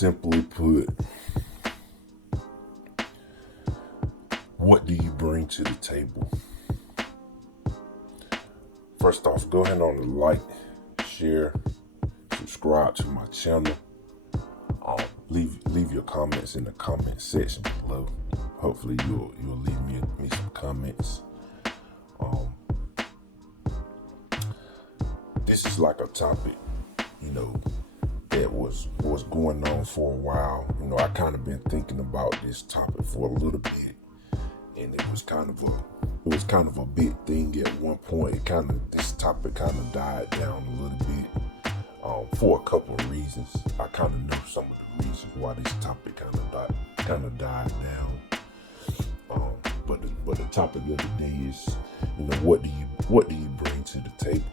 simply put, what do you bring to the table? First off, go ahead on and like, share, subscribe to my channel. Leave your comments in the comment section below. Hopefully you'll leave me some comments. This is like a topic, that was going on for a while. I kind of been thinking about this topic for a little bit, and it was kind of a big thing at one point. This topic kind of died down a little bit for a couple of reasons. I kind of know some of the reasons why this topic kind of died down. But the topic of the day is, what do you bring to the table?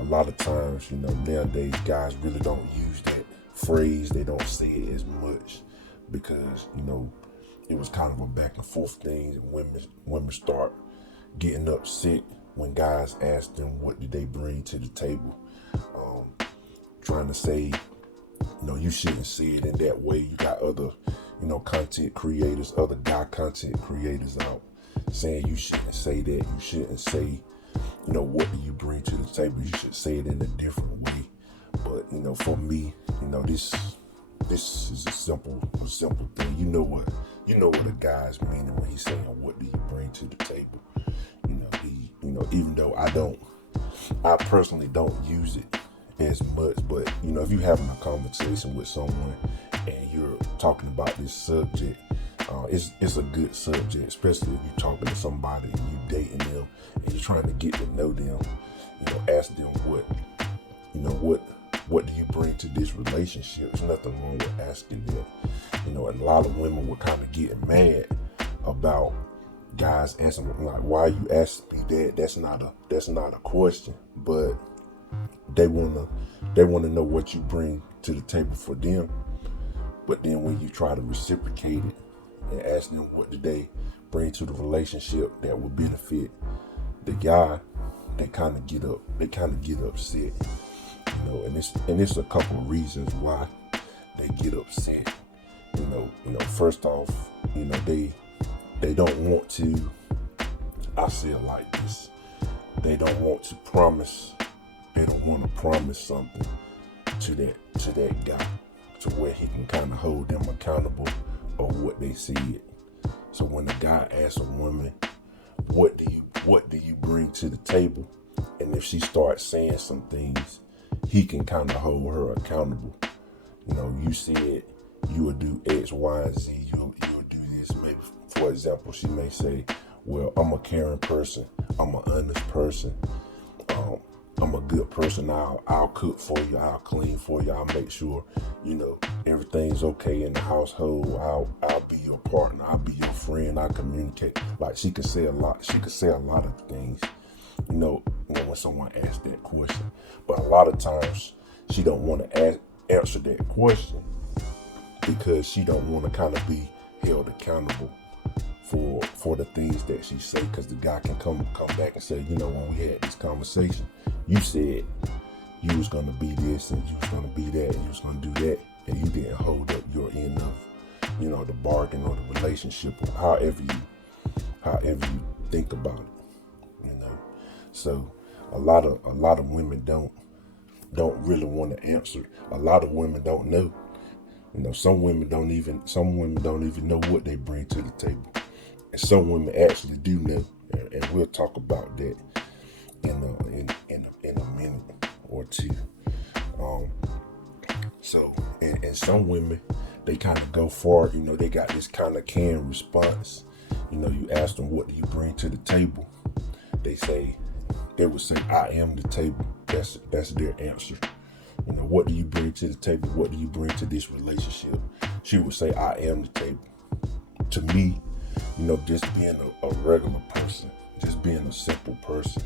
A lot of times, nowadays guys really don't use that phrase. They don't say it as much because, it was kind of a back and forth thing, and women start getting upset when guys ask them what did they bring to the table. Trying to say, you shouldn't see it in that way. You got other, content creators, other guy content creators out saying you shouldn't say that. You shouldn't say, what do you bring to the table? You should say it in a different way. But, for me, this is a simple thing. You know what a guy's meaning when he's saying, what do you bring to the table? Even though I personally don't use it as much, but if you're having a conversation with someone and you're talking about this subject, it's a good subject, especially if you're talking to somebody and you dating them and you're trying to get to know them. Ask them what do you bring to this relationship? There's nothing wrong with asking them. And a lot of women were kind of getting mad about guys answering like, why are you asking me that? That's not a question. But they wanna know what you bring to the table for them. But then when you try to reciprocate it and ask them what do they bring to the relationship that will benefit the guy, they kind of get upset. And it's a couple of reasons why they get upset. First off, they don't want to, I say it like this, they don't want to promise. They don't want to promise something to that guy to where he can kind of hold them accountable of what they said. So when a guy asks a woman, what do you bring to the table? And if she starts saying some things, he can kind of hold her accountable. You said you would do X, Y, and Z. You'll do this. Maybe, for example, she may say, well, I'm a caring person. I'm an honest person. I'm a good person. I'll cook for you. I'll clean for you. I'll make sure, everything's okay in the household. I'll be your partner. I'll be your friend. I'll communicate. Like she could say a lot. She could say a lot of things, when someone asks that question. But a lot of times she don't want to answer that question because she don't want to kind of be held accountable for the things that she say, because the guy can come back and say, when we had this conversation, you said you was going to be this and you was going to be that and you was going to do that, and you didn't hold up your end of, the bargain or the relationship, or however you think about it, So a lot of women don't really want to answer. A lot of women don't know. Some women don't even know what they bring to the table. And some women actually do know, and we'll talk about that in a minute or two. So some women, they kind of go for it. They got this kind of canned response. You ask them, what do you bring to the table? They would say, I am the table. That's their answer. What do you bring to the table? What do you bring to this relationship? She would say, I am the table. To me, just being a regular person, just being a simple person,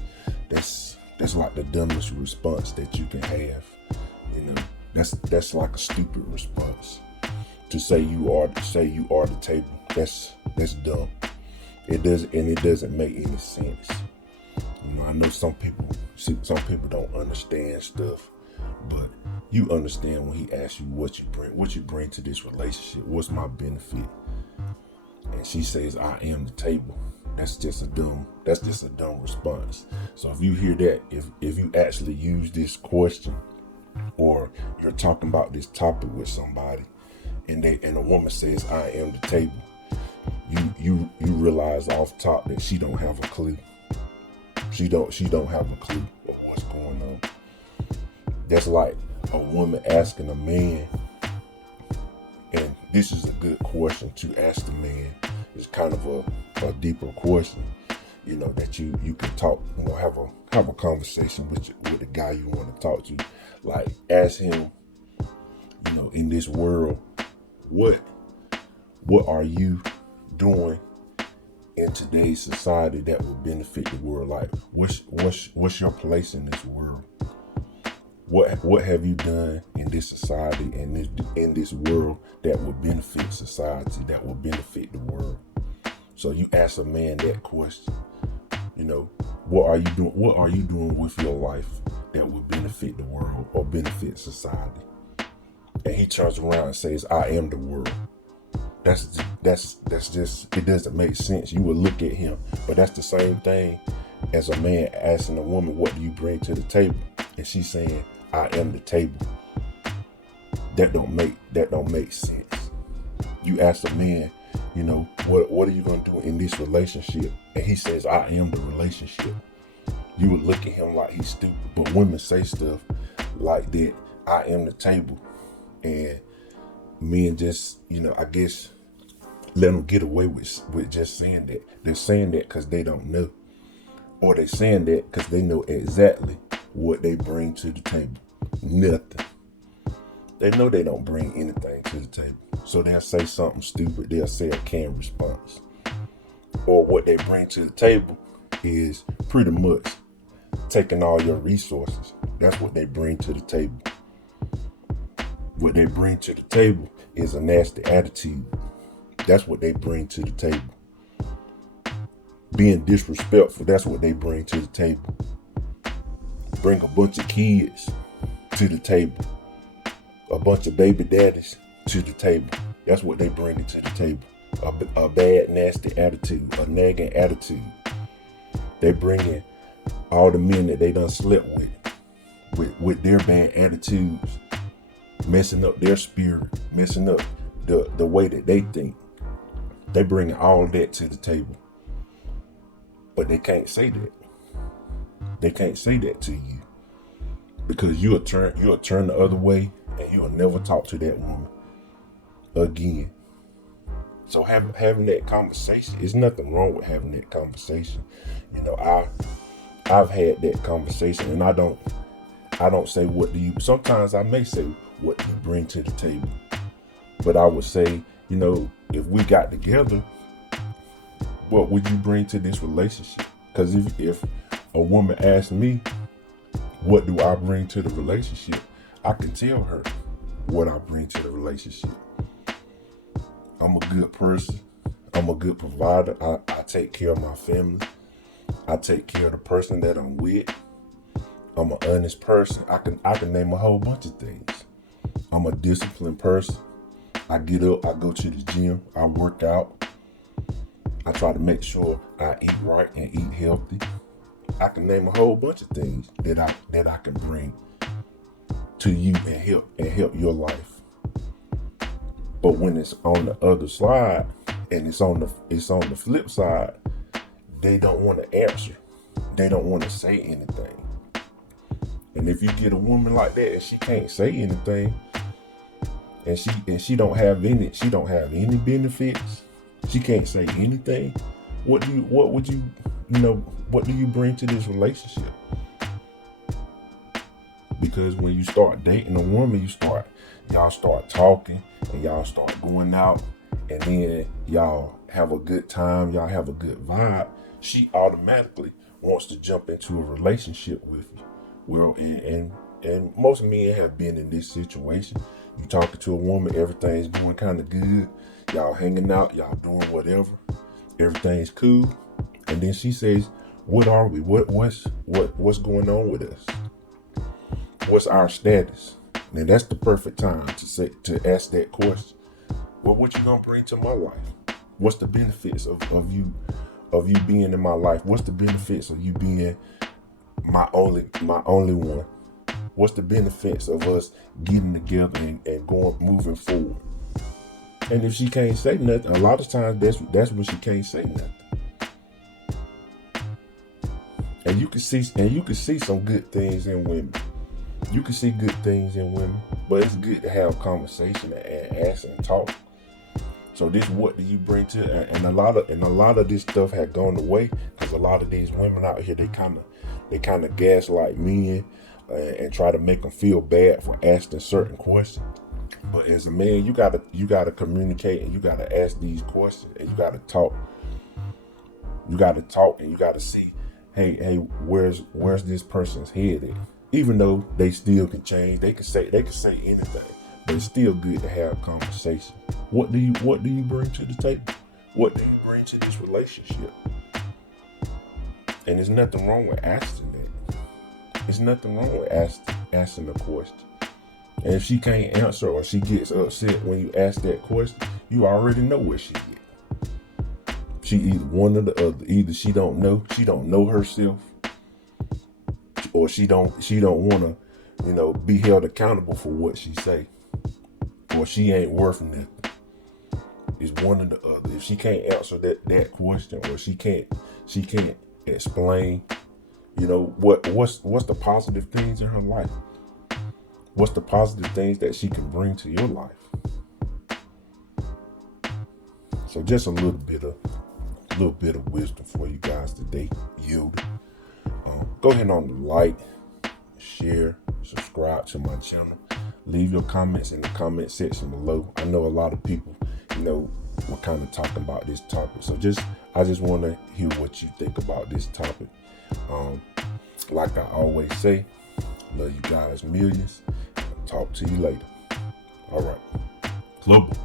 that's like the dumbest response that you can have. That's like a stupid response. To say you are the table, that's dumb. It doesn't make any sense. I know some people don't understand stuff, but you understand when he asks you what you bring to this relationship. What's my benefit? And she says, I am the table. That's just a dumb response. So if you hear that, if you actually use this question, or you're talking about this topic with somebody, and a woman says, I am the table, you realize off top that she don't have a clue. She don't have a clue of what's going on. That's like a woman asking a man, and this is a good question to ask the man. It's kind of a deeper question, that you can talk, have a conversation with the guy you want to talk to. Like, ask him, in this world, what are you doing in today's society that would benefit the world? Like, what's your place in this world? What have you done in this society and in this world that will benefit society, that will benefit the world? So you ask a man that question. What are you doing? What are you doing with your life that will benefit the world or benefit society? And he turns around and says, I am the world. That's just, it doesn't make sense. You would look at him, but that's the same thing as a man asking a woman, what do you bring to the table? And she's saying, I am the table. That don't make sense. You ask a man, what are you going to do in this relationship? And he says, I am the relationship. You would look at him like he's stupid. But women say stuff like that, I am the table. And men just, I guess, let them get away with just saying that. They're saying that because they don't know. Or they're saying that because they know exactly what they bring to the table. Nothing. They know they don't bring anything to the table. So they'll say something stupid. They'll say a canned response. Or what they bring to the table is pretty much taking all your resources. That's what they bring to the table. What they bring to the table is a nasty attitude. That's what they bring to the table. Being disrespectful, that's what they bring to the table. Bring a bunch of kids to the table. A bunch of baby daddies to the table. That's what they bring to the table. A bad, nasty attitude, a nagging attitude. They bring in all the men that they done slept with their bad attitudes, messing up their spirit, messing up the way that they think. They bring all that to the table. But they can't say that. They can't say that to you. Because you'll turn the other way and you'll never talk to that woman again. So having that conversation, there's nothing wrong with having that conversation. I've had that conversation, and I don't say what do you. Sometimes I may say what do you bring to the table, but I would say, if we got together, what would you bring to this relationship? Because if a woman asks me, what do I bring to the relationship? I can tell her what I bring to the relationship. I'm a good person. I'm a good provider. I take care of my family. I take care of the person that I'm with. I'm an honest person. I can name a whole bunch of things. I'm a disciplined person. I get up, I go to the gym, I work out. I try to make sure I eat right and eat healthy. I can name a whole bunch of things that I can bring to you and help your life. But when it's on the other side and it's on the flip side, they don't want to answer. They don't want to say anything. And if you get a woman like that and she can't say anything, and she don't have any benefits, she can't say anything, what do you bring to this relationship? Because when you start dating a woman, y'all start talking and y'all start going out, and then y'all have a good time, y'all have a good vibe, she automatically wants to jump into a relationship with you. Well, and most men have been in this situation. You talking to a woman, everything's going kind of good. Y'all hanging out, y'all doing whatever. Everything's cool. And then she says, what are we? What's going on with us? What's our status? And that's the perfect time to ask that question. Well, what you gonna bring to my life? What's the benefits of you being in my life? What's the benefits of you being my only one? What's the benefits of us getting together and going moving forward? And if she can't say nothing, a lot of times that's when she can't say nothing. And you can see some good things in women. You can see good things in women, but it's good to have conversation and ask and talk. So this, what do you bring to? And a lot of this stuff had gone away because a lot of these women out here, they kind of gaslight men and try to make them feel bad for asking certain questions. But as a man, you gotta communicate and you gotta ask these questions and you gotta talk. You gotta talk and you gotta see, hey, where's this person's head at? Even though they still can change, they can say anything, but it's still good to have conversation. What do you bring to the table? What do you bring to this relationship? And there's nothing wrong with asking that. There's nothing wrong with asking the question. And if she can't answer or she gets upset when you ask that question, you already know what she get. She either one or the other. Either she don't know herself, or she don't want to, be held accountable for what she say, or she ain't worth nothing. It's one or the other. If she can't answer that question, or she can't explain, what's the positive things in her life? What's the positive things that she can bring to your life? So just a little bit of wisdom for you guys today. Go ahead and like, share, subscribe to my channel. Leave your comments in the comment section below. I know a lot of people, we're kind of talking about this topic. So I just want to hear what you think about this topic. Like I always say, love you guys millions. Talk to you later. All right. Global.